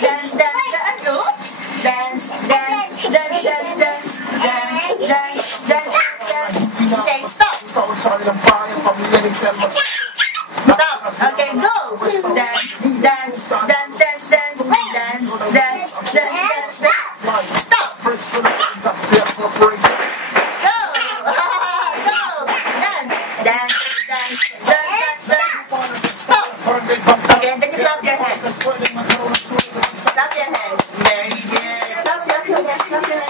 dance, dance, oh. Dance, dance, dance, dance, dance, dance, dance, dance, dance. Say stop. Stop. Okay, go. Dance, dance, dance, dance, dance, dance, dance, dance, dance, dance. Stop. Go. Go. Dance, dance, dance, dance, dance. Stop. Okay, then you clap your hands. Clap your hands. Very good. Clap your hands. Clap your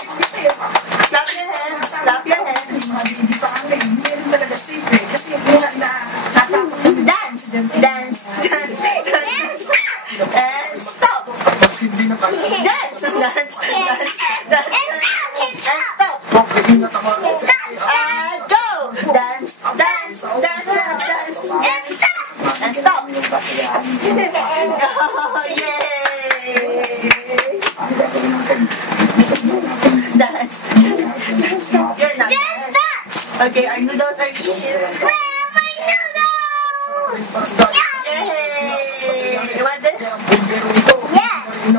hands. Clap your hands. Clap your hands. Dance. Dance. Dance. Dance. And stop. Dance. Dance. Dance. Dance. And stop. And go. Dance. Dance. Dance. Dance. Dance. And stop. Oh, yay. Dance. You're not. Okay, our noodles are here. Where are my noodles? Yay! You want this? Yeah. You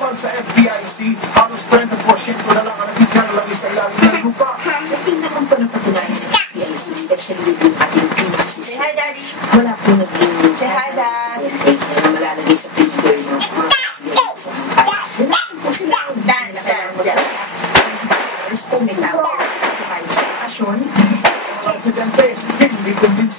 want sa FDIC, halos 30% na lang ang nagkakaroon sa ilalim ng lupa. Sa tingnan ng panapatunayan ng FDIC, especially with yung ating teaming system, Say hi, Daddy. wala po naging Say hi, Dad. na malalagay sa paper ng po sila Dance, dance, Tapos po may tao kahit sa okasyon, Presidente, hindi convinced